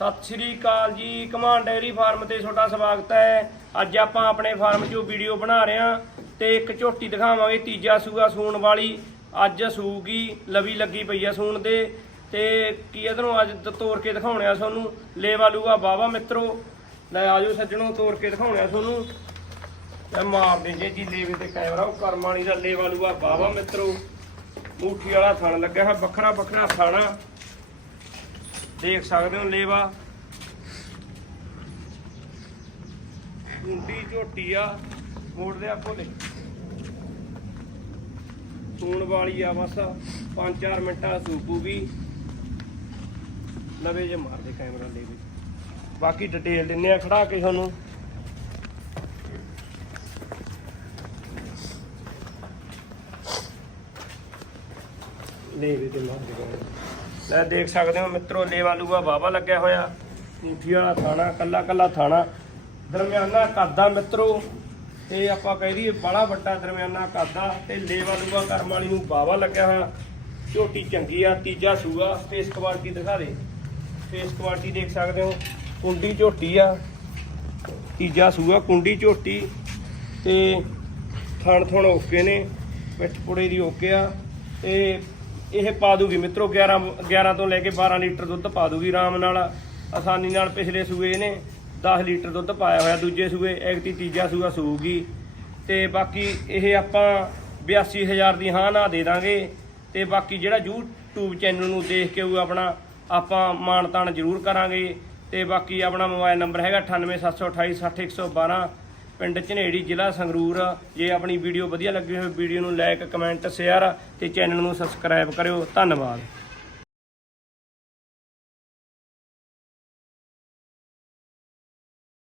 ਸਤਿ ਸ਼੍ਰੀ ਅਕਾਲ ਜੀ, command dairy farm ਤੇ ਤੁਹਾਡਾ ਸਵਾਗਤ ਹੈ। ਅੱਜ ਆਪਾਂ ਆਪਣੇ ਫਾਰਮ 'ਚੋਂ ਵੀਡੀਓ ਬਣਾ ਰਹੇ ਹਾਂ ਤੇ ਇੱਕ ਝੋਟੀ ਦਿਖਾਵਾਂਗੇ, ਤੀਜਾ ਸੂਆ ਸੂਣ ਵਾਲੀ। ਅੱਜ ਸੂਗੀ, ਲਵੀ ਲੱਗੀ ਪਈ ਆ ਸੂਣ ਦੇ। ਤੇ ਕੀ ਇਹਨੂੰ ਅੱਜ ਤੋੜ ਕੇ ਦਿਖਾਉਣੇ ਆ ਤੁਹਾਨੂੰ। ਲੇਵਾ ਲੂਗਾ ਬਾਵਾ ਮਿੱਤਰੋ। ਲੈ ਆਜੋ ਸੱਜਣੋ ਤੋੜ ਕੇ ਦਿਖਾਉਣੇ ਆ ਤੁਹਾਨੂੰ। ਤੇ ਮਾਰ ਜੇ ਜੀ ਲੇਵੇ ਤੇ ਕੈਮਰਾ, ਉਹ ਕਰਮ ਦਾ ਲੇਵਾ ਲੂਗਾ ਬਾਵਾ ਮਿੱਤਰੋ। ਮੂਠੀ ਵਾਲਾ ਥਣ ਲੱਗਿਆ ਹੈ ਵੱਖਰਾ ਵੱਖਰਾ ਥਾਣਾ ਦੇਖ ਸਕਦੇ ਹੋ ਲੇਵਾ। ਕੁੰਡੀ ਝੋਟੀ ਆ ਮੋੜਦੇ ਆ ਭੋਲੇ ਸੂਣ ਵਾਲੀ ਆ ਬਸ 5-4 ਮਿੰਟਾਂ ਸੂਪੂਗੀ ਲਵੇ ਜੇ ਮਾਰਦੇ ਕੈਮਰਾ ਲੈ ਵੀ ਬਾਕੀ ਡਿਟੇਲ ਦਿੰਨੇ ਆ ਖੜਾ ਕੇ ਤੁਹਾਨੂੰ। ਲੇਵੇ ਤੇ ਮਾਰਦੇ ਕੈਮਰਾ। ਲੈ ਦੇਖ ਸਕਦੇ ਹੋ ਮਿੱਤਰੋ ਲੇਵਾ ਲੂਆ ਬਾਬਾ ਲੱਗਿਆ ਹੋਇਆ। ਮੁੱਠੀ ਵਾਲਾ ਥਾਣਾ, ਕੱਲਾ ਕੱਲਾ ਥਾਣਾ। ਦਰਮਿਆਨਾ ਕਰਦਾ ਮਿੱਤਰੋ, ਤੇ ਆਪਾਂ ਕਹਿ ਦਈਏ ਬੜਾ ਵੱਡਾ ਦਰਮਿਆਨਾ ਕਰਦਾ ਤੇ ਲੇਵਾ ਲੂਆ ਕਰਮ ਵਾਲੀ ਨੂੰ ਬਾਬਾ ਲੱਗਿਆ ਹੋਇਆ। ਝੋਟੀ ਚੰਗੀ ਆ, ਤੀਜਾ ਸੂਆ ਫੇਸ ਕੁਆਲਿਟੀ ਦਿਖਾ ਦੇ। ਫੇਸ ਕੁਆਲਿਟੀ ਦੇਖ ਸਕਦੇ ਹੋ, ਕੁੰਡੀ ਝੋਟੀ ਆ। ਤੀਜਾ ਸੂਆ, ਕੁੰਡੀ ਝੋਟੀ। ਤੇ ਥਣ ਥਣ ਓਕੇ ਨੇ ਪਿੱਠ ਪੁੜੇ ਦੀ ਓਕੇ ਆ। ਤੇ ਇਹ ਪਾ ਦੂਗੀ ਮਿੱਤਰੋ 11 11 ਤੋਂ ਲੈ ਕੇ 12 ਲੀਟਰ ਦੁੱਧ ਪਾ ਦੂਗੀ ਆਰਾਮ ਨਾਲ। ਆਸਾਨੀ ਨਾਲ ਪਿਛਲੇ ਸੂਏ ਨੇ 10 ਲੀਟਰ ਦੁੱਧ ਪਾਇਆ ਹੋਇਆ, ਦੂਜੇ ਸੂਏ ਐਗਤੀ ਤੀਜਾ ਸੂਆ ਸੂਗੀ ਤੇ ਬਾਕੀ ਇਹ ਆਪਾਂ 82000 ਦੀ ਹਾਂ ਨਾ ਦੇ ਦਾਂਗੇ। ਤੇ ਬਾਕੀ ਜਿਹੜਾ YouTube ਚੈਨਲ ਨੂੰ ਦੇਖ ਕੇ ਉਹ ਆਪਣਾ ਆਪਾਂ ਮਾਣ ਤਾਣ ਜ਼ਰੂਰ ਕਰਾਂਗੇ। ਤੇ ਬਾਕੀ ਆਪਣਾ ਮੋਬਾਈਲ ਨੰਬਰ ਹੈਗਾ 9872860112 ਪਿੰਡ ਝਨੇੜੀ ਜ਼ਿਲ੍ਹਾ ਸੰਗਰੂਰ। ਜੇ ਆਪਣੀ ਵੀਡੀਓ ਵਧੀਆ ਲੱਗੀ ਹੋਵੇ, ਵੀਡੀਓ ਨੂੰ ਲਾਈਕ ਕਮੈਂਟ ਸ਼ੇਅਰ ਤੇ ਚੈਨਲ ਨੂੰ ਸਬਸਕ੍ਰਾਈਬ ਕਰਿਓ। ਧੰਨਵਾਦ।